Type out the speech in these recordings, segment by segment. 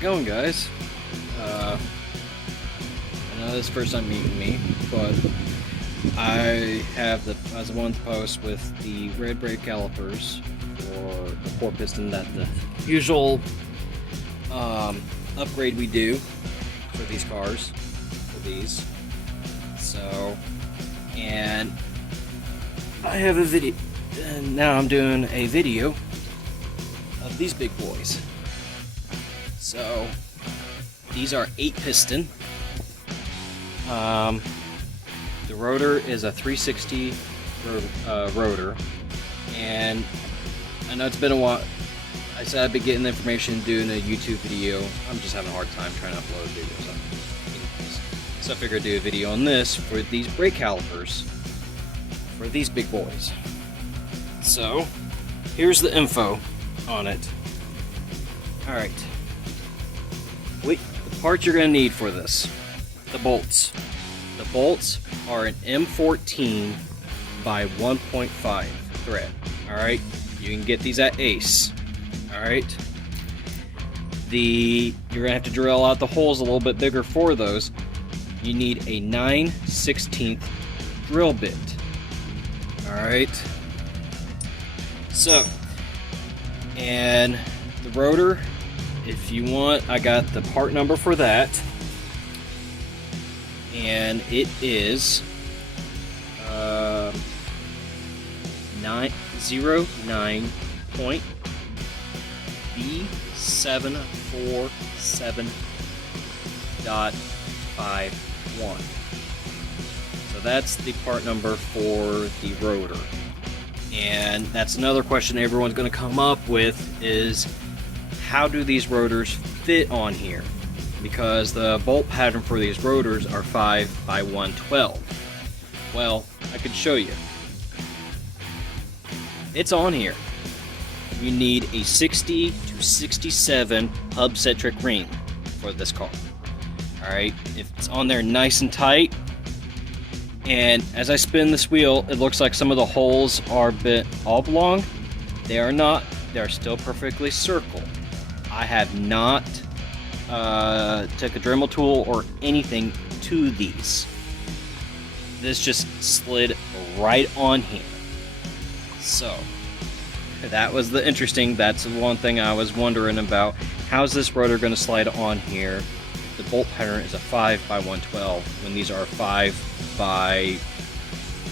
it going, guys? I know this is the first time meeting me, but I was the one to post with the red brake calipers for the 4-piston, that the usual upgrade we do for these cars, and I have a video, and now I'm doing a video of these big boys. So these are 8-piston. The rotor is a 360 rotor, and I know it's been a while. I said I'd be getting the information, doing a YouTube video. I'm just having a hard time trying to upload videos. So I figured I'd do a video on this for these brake calipers for these big boys. So here's the info on it. Alright. The parts you're going to need for this. The bolts. The bolts are an M14 by 1.5 thread. Alright? You can get these at Ace. Alright? You're going to have to drill out the holes a little bit bigger for those. You need a 9/16 drill bit. Alright? So, and the rotor, if you want, I got the part number for that, and it is 909.B747.51. So that's the part number for the rotor. And that's another question everyone's going to come up with is, how do these rotors fit on here? Because the bolt pattern for these rotors are 5 by 112. Well, I could show you. It's on here. You need a 60 to 67 hub-centric ring for this car. Alright, if it's on there nice and tight, and as I spin this wheel, it looks like some of the holes are bent oblong. They are not. They are still perfectly circle. I have not took a Dremel tool or anything to these. This just slid right on here. So that was that's the one thing I was wondering about. How's this rotor going to slide on here? The bolt pattern is a 5 by 112 when these are 5 by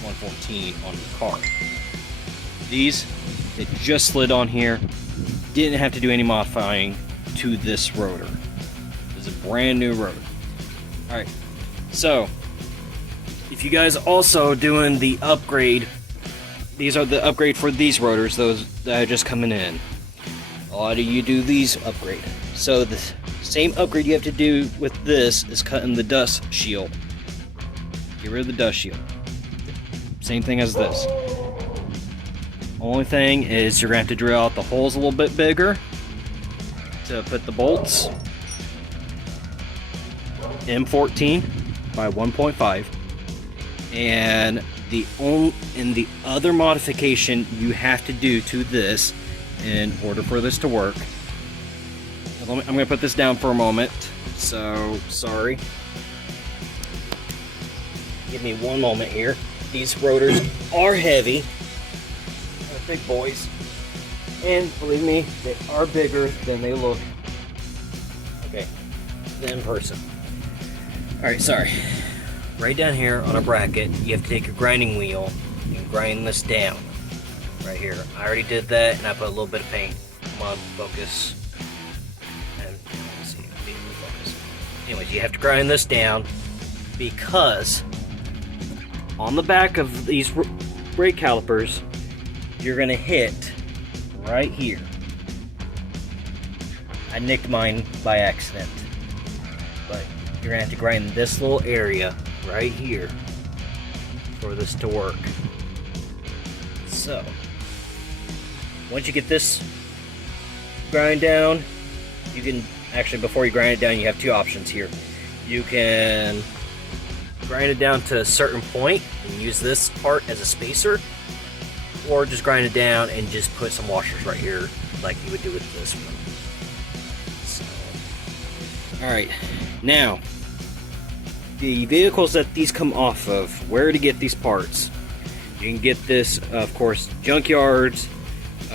114 on the car. These, it just slid on here. Didn't have to do any modifying to this rotor. This is a brand new rotor. Alright, so if you guys also doing the upgrade, these are the upgrade for these rotors, those that are just coming in. A lot of you do these upgrade. So the same upgrade you have to do with this is cutting the dust shield. Get rid of the dust shield. Same thing as this. Only thing is you're going to have to drill out the holes a little bit bigger to put the bolts. M14 by 1.5. And the other modification you have to do to this in order for this to work. I'm going to put this down for a moment. So, sorry. Give me one moment here. These rotors are heavy. They're big boys. And believe me, they are bigger than they look. Okay, in person. Alright, sorry. Right down here on a bracket, you have to take your grinding wheel and grind this down. Right here. I already did that, and I put a little bit of paint. Come on, focus. And let's see, be able to focus. Anyways, you have to grind this down because on the back of these brake calipers, you're going to hit right here. I nicked mine by accident, but you're going to have to grind this little area right here for this to work. So, once you get this grind down, you can actually, before you grind it down, you have two options here. You can grind it down to a certain point and use this part as a spacer, or just grind it down and just put some washers right here like you would do with this one. So, Alright, now, the vehicles that these come off of, where to get these parts. You can get this, of course, junkyards.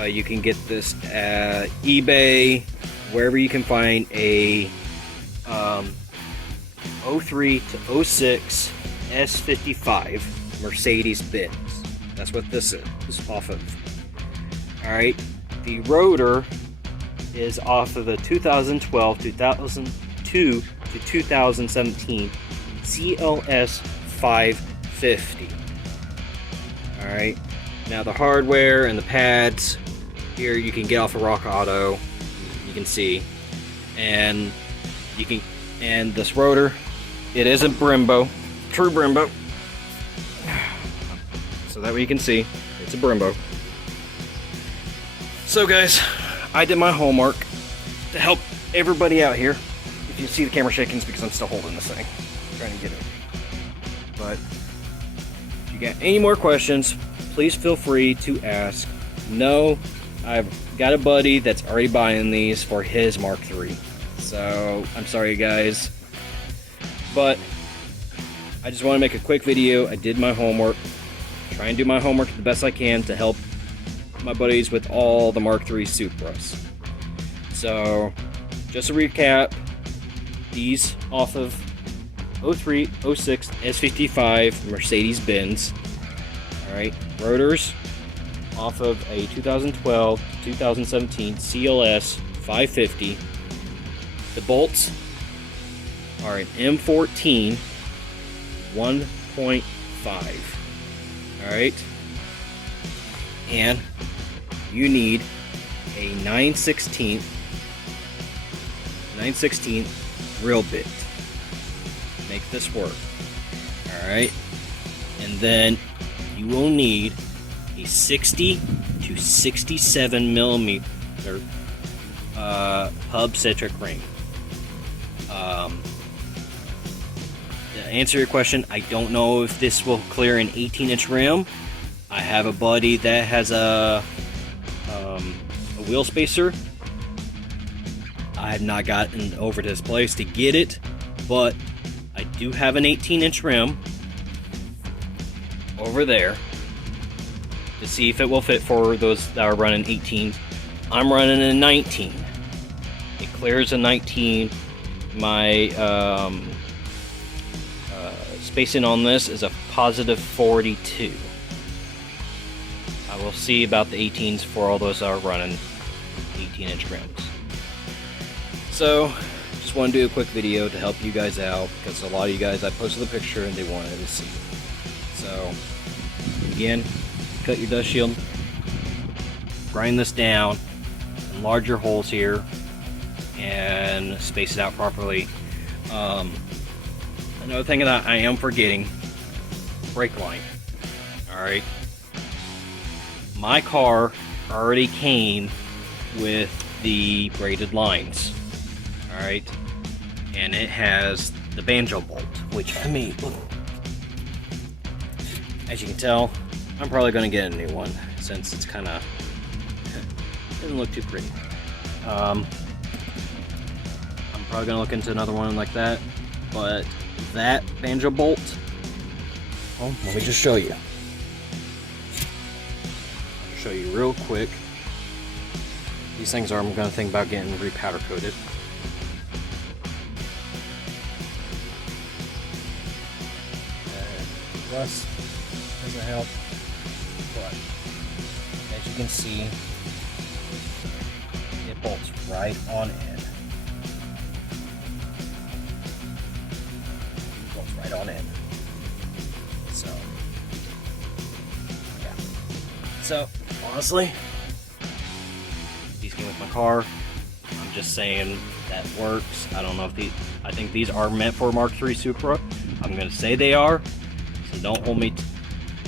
You can get this at eBay, wherever you can find a 03 to 06 S55 Mercedes-Benz. That's what this is off of. Alright, the rotor is off of the 2012, 2002 to 2017 CLS550. Alright, now the hardware and the pads here you can get off of Rock Auto, you can see, and this rotor, it is a Brembo, true Brembo, so that way you can see it's a Brembo. So guys, I did my homework to help everybody out here. If you see the camera shaking, it's because I'm still holding this thing, I'm trying to get it. But if you got any more questions, please feel free to ask. No, I've got a buddy that's already buying these for his Mark III. So, I'm sorry guys. But, I just want to make a quick video. I did my homework. Try and do my homework the best I can to help my buddies with all the Mark III Supras. So, just a recap. These off of 03, 06 S55 Mercedes-Benz. Alright, rotors off of a 2012 2017 CLS 550. The bolts are an M14 1.5. Alright, and you need a 9/16 drill bit. Make this work. Alright, and then you will need a 60 to 67 millimeter hub-centric ring. To answer your question, I don't know if this will clear an 18-inch rim. I have a buddy that has a wheel spacer. I have not gotten over to his place to get it, but I do have an 18-inch rim over there to see if it will fit for those that are running 18. I'm running a 19. It clears a 19. My spacing on this is a positive 42. I will see about the 18s for all those that are running 18-inch rims. So, just want to do a quick video to help you guys out, because a lot of you guys, I posted the picture and they wanted to see. So, again, cut your dust shield, grind this down, enlarge your holes here, and space it out properly. Another thing that I am forgetting, brake line. Alright. My car already came with the braided lines. Alright. And it has the banjo bolt, which, I mean, as you can tell, I'm probably going to get a new one, since it's kind of doesn't look too pretty. I'm probably going to look into another one like that, but that banjo bolt, well, let me just show you. I'll show you real quick. These things are, I'm going to think about getting repowder coated. Rust doesn't help, but as you can see, it bolts right on in. Right on in. So, yeah. So, honestly, these came with my car. I'm just saying that works. I don't know if I think these are meant for Mark III Supra. I'm going to say they are. So don't hold me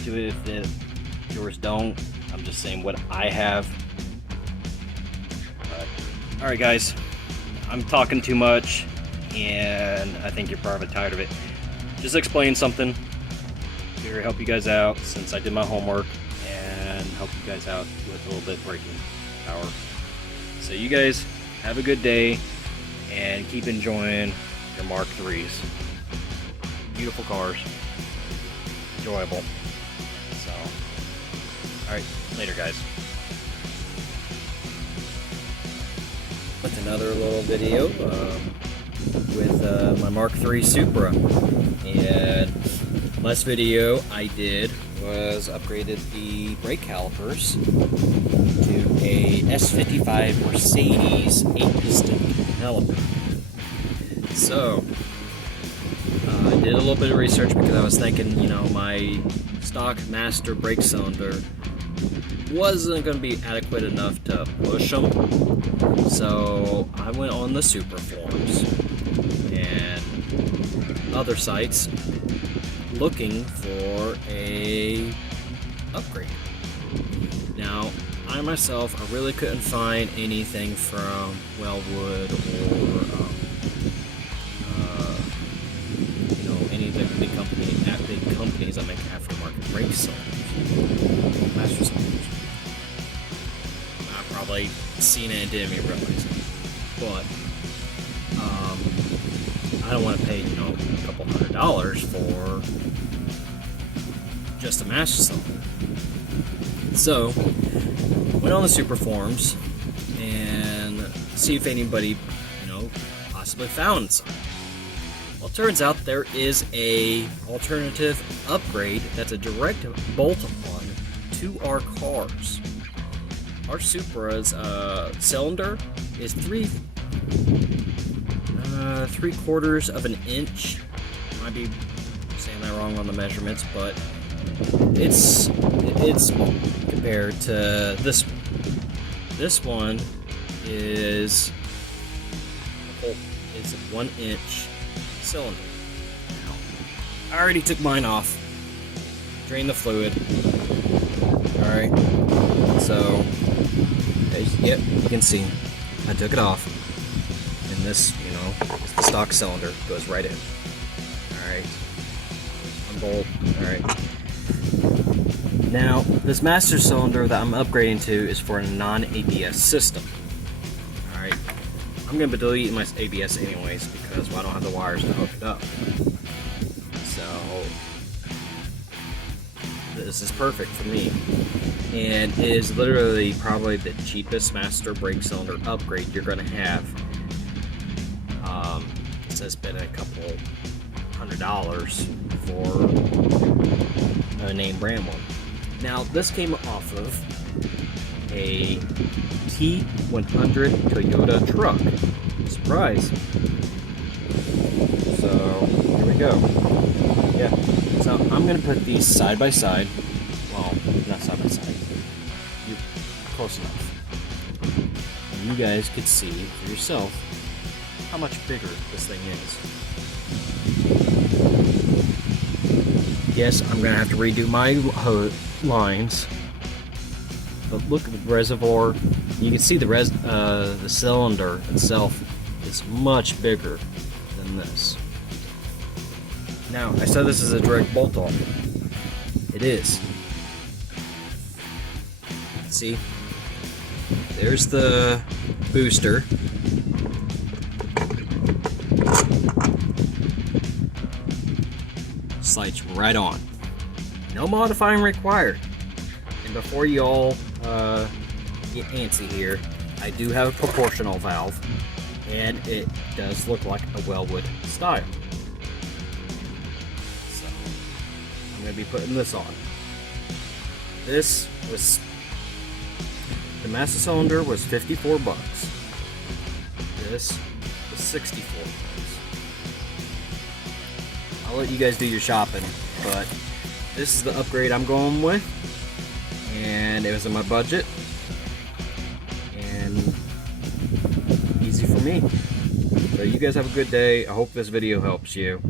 to it if yours don't. I'm just saying what I have. Alright guys, I'm talking too much, and I think you're probably tired of it. Just explain something to help you guys out, since I did my homework, and help you guys out with a little bit of braking power. So you guys have a good day, and keep enjoying your Mark IIIs. Beautiful cars, enjoyable. So, alright, later guys. With another little video with my Mark III Supra. And last video I did was upgraded the brake calipers to a S55 Mercedes 8-piston caliper. So I did a little bit of research because I was thinking, you know, my stock master brake cylinder wasn't going to be adequate enough to push them. So I went on the Supra forums and other sites looking for a upgrade. Now, I myself, I really couldn't find anything from Wellwood or you know, any of the big companies that make aftermarket brake cylinders, master cylinders. I've probably seen it and didn't even realize it, but I don't want to pay, you know, a couple $100 for just a master cylinder. So, went on the Supra forums and see if anybody, you know, possibly found some. Well, it turns out there is a alternative upgrade that's a direct bolt-on to our cars. Our Supra's cylinder is 3/4 of an inch. Might be saying that wrong on the measurements, but it's small compared to this one. This one is a 1-inch cylinder. Now, I already took mine off, drained the fluid. All right, so yep, you can see I took it off, and this, you know, is the stock cylinder, goes right in. All right, unbolt. All right. Now, this master cylinder that I'm upgrading to is for a non-ABS system. Alright, I'm going to be deleting my ABS anyways because, well, I don't have the wires to hook it up. So, this is perfect for me. And it is literally probably the cheapest master brake cylinder upgrade you're going to have. It says spend a couple $100 for a name brand one. Now, this came off of a T100 Toyota truck. Surprise. So, here we go. Yeah, so I'm going to put these side by side. Well, not side by side. You're close enough. And you guys could see for yourself how much bigger this thing is. Yes, I'm going to have to redo my lines, but look at the reservoir. You can see the cylinder itself is much bigger than this. Now, I said this is a direct bolt-on. It is. See? There's the booster. Slides right on. No modifying required. And before you all get antsy here, I do have a proportional valve, and it does look like a Wellwood style. So I'm going to be putting this on. This was, the master cylinder was $54. This was $64. I'll let you guys do your shopping, but this is the upgrade I'm going with, and it was in my budget, and easy for me. So you guys have a good day. I hope this video helps you.